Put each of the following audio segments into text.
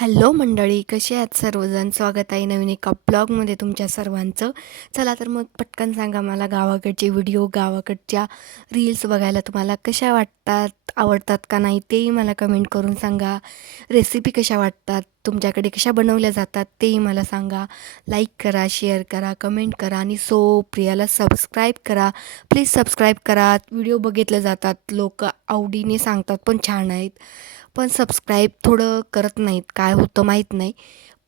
Hello मंडळी, कसे आहात सर्वजण? स्वागत आहे नवीन एका ब्लॉगमध्ये तुमच्या सर्वांचं. चला तर मग पटकन सांगा मला, गावाकडचे व्हिडिओ, गावाकडच्या रील्स बघायला तुम्हाला कशा वाटतात, आवडतात का नाही तेही मला कमेंट करून सांगा. रेसिपी कशा वाटतात, तुमच्याकडे कशा बनवल्या जातात तेही मला सांगा. लाईक करा, शेअर करा, कमेंट करा आणि प्रियाला सबस्क्राईब करा. प्लीज सबस्क्राईब करा. व्हिडिओ बघितले जातात, लोक आवडीने सांगतात पण छान आहेत, पण सबस्क्राईब थोडं करत नाहीत. काय होतं माहीत नाही.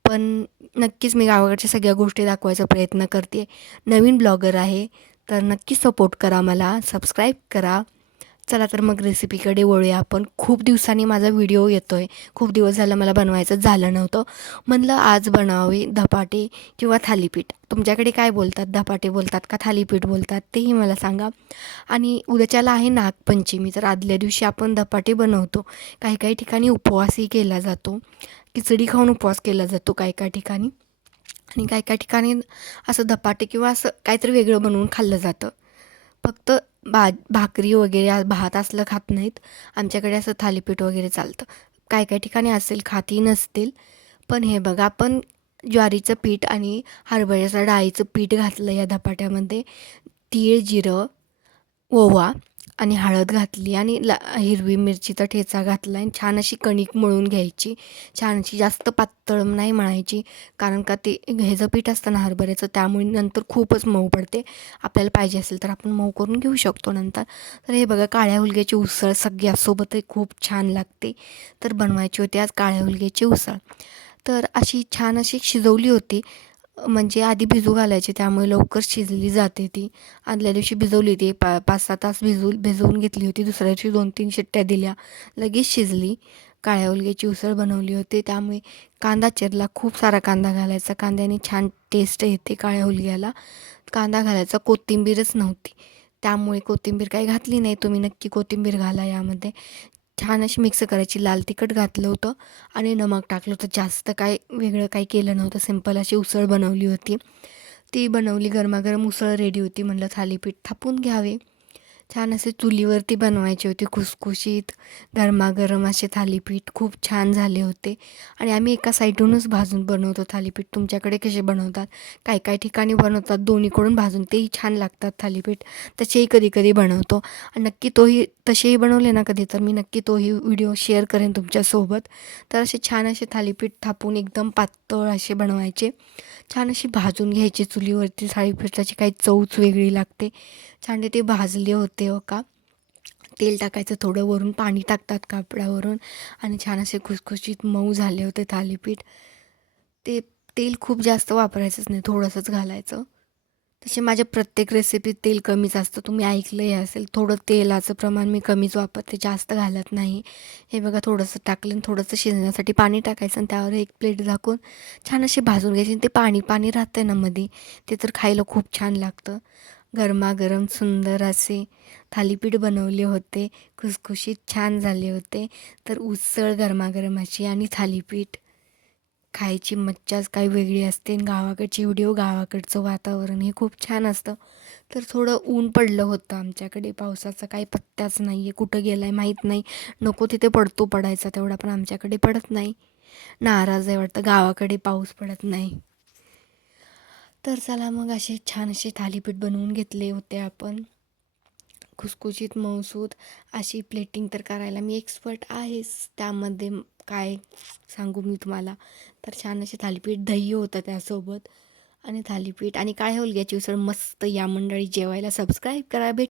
पण नक्कीच मी गावाकडच्या सगळ्या गोष्टी दाखवायचा प्रयत्न करते. नवीन ब्लॉगर आहे, तर नक्की सपोर्ट करा मला, सबस्क्राईब करा. चला तर मग रेसिपीकडे वळूया आपण. खूप दिवसांनी माझा व्हिडिओ येतो आहे. खूप दिवस झालं मला बनवायचं झालं नव्हतं. म्हणलं आज बनावे धपाटे किंवा थालीपीठ. तुमच्याकडे काय बोलतात? धपाटे बोलतात का थालीपीठ बोलतात तेही मला सांगा. आणि उद्याच्याला आहे नागपंचमी, तर आदल्या दिवशी आपण धपाटे बनवतो. काही काही ठिकाणी उपवासही केला जातो. खिचडी खाऊन उपवास केला जातो काही काही ठिकाणी. आणि काही काही ठिकाणी असं धपाटे किंवा असं काहीतरी वेगळं बनवून खाल्लं जातं. फक्त भाकरी वगैरे भात असलं खात नाहीत. आमच्याकडे असं थालीपीठ वगैरे चालतं. काही काही ठिकाणी असेल, खातही नसतील. पण हे बघा, आपण ज्वारीचं पीठ आणि हरभऱ्याचं डाळीचं पीठ घातलं या धपाट्यामध्ये. तीळ, जिरं, ओवा आणि हळद घातली आणि हिरवी मिरचीचा ठेचा घातला आणि छान अशी कणिक मळून घ्यायची. छान अशी, जास्त पातळ नाही मळायची, कारण का ते ह्याचं पीठ असतं ना हरभऱ्याचं, त्यामुळे नंतर खूपच मऊ पडते. आपल्याला पाहिजे असेल तर आपण मऊ करून घेऊ शकतो नंतर. तर हे बघा, काळ्या हुलग्याची उसळ सगळ्यासोबतही खूप छान लागते. तर बनवायची होती आज काळ्या हुलग्याची उसळ. तर अशी छान अशी शिजवली होती. म्हणजे आधी भिजू घालायची, त्यामुळे लवकर शिजली जाते ती. आदल्या दिवशी भिजवली होती, 5-6 तास भिजवून घेतली होती. दुसऱ्या दिवशी 2-3 शिट्ट्या दिल्या, लगेच शिजली. काळ्या हुलग्याची उसळ बनवली होती. त्यामुळे कांदा चिरला, खूप सारा कांदा घालायचा. कांद्याने छान टेस्ट येते काळ्या हुलग्याला. कांदा घालायचा, कोथिंबीरच नव्हती, त्यामुळे कोथिंबीर काही घातली नाही. तुम्ही नक्की कोथिंबीर घाला यामध्ये. छान अशी मिक्स करायची. लाल तिखट घातलं होतं आणि नमक टाकलं होतं. जास्त काय वेगळं काही केलं नव्हतं. सिंपल अशी उसळ बनवली होती. ती बनवली, गरमागरम उसळ रेडी होती. म्हणलं थालीपीठ थापून घ्यावे. छान असे चुलीवरती बनवायचे होते, खुसखुशीत गरमागरम असे थालीपीठ खूप छान झाले होते. आणि आम्ही एका साईडूनच भाजून बनवतो थालीपीठ. तुमच्याकडे कसे बनवतात? काही काही ठिकाणी बनवतात दोन्हीकडून भाजून, तेही छान लागतात थालीपीठ. तसेही कधी कधी बनवतो. आणि नक्की तसेही बनवले ना कधी, तर मी नक्की तोही व्हिडिओ शेअर करेन तुमच्यासोबत. तर असे छान असे थालीपीठ थापून एकदम पातळ असे बनवायचे. छान अशी भाजून घ्यायची चुलीवरती. थालीपीठाची काही चवच वेगळी लागते. छान ते भाजले होते हो का. तेल टाकायचं थोडं, वरून पाणी टाकतात कापडावरून, आणि छान असे खुसखुशीत मऊ झाले होते थालीपीठ. ते तेल खूप जास्त वापरायचंच नाही, थोडंसंच घालायचं. तसे माझ्या प्रत्येक रेसिपीत तेल कमीच असतं, तुम्ही ऐकलंही असेल. थोडं तेलाचं प्रमाण मी कमीच वापरते, जास्त घालत नाही. हे बघा, थोडंसं टाकलं आणि थोडंसं शिजण्यासाठी पाणी टाकायचं आणि त्यावर एक प्लेट झाकून छान असे भाजून घ्यायचे. आणि ते पाणी पाणी राहतं ना मध्ये, ते तर खायला खूप छान लागतं. गरमागरम सुंदर असे थालीपीठ बनवले होते, खुसखुशीत छान झाले होते. तर उसळ गरमागरम अशी आणि थालीपीठ खायची मज्जाच काही वेगळी असते. आणि गावाकडची व्हिडिओ, गावाकडचं वातावरण हे खूप छान असतं. तर थोडं ऊन पडलं होतं आमच्याकडे, पावसाचा काही पत्त्याच नाही आहे, कुठं गेला आहे माहीत नाही. नको तिथे पडतो पडायचा तेवढा, पण आमच्याकडे पडत नाही. नाराज आहे वाटतं, गावाकडे पाऊस पडत नाही. तर चला मग, असे छान असे थालीपीठ बनवून घेतले होते आपण. खुसखुशीत मऊसूत अशी प्लेटिंग तर करायला मी एक्सपर्ट आहेच. त्यामध्ये काय सांगू मी तुम्हाला. तर छान असे थालीपीठ, दही होतं त्यासोबत, आणि थालीपीठ आणि काळ्या हुलग्याची उसळ मस्त. या मंडळी, जेवायला सबस्क्राईब करा.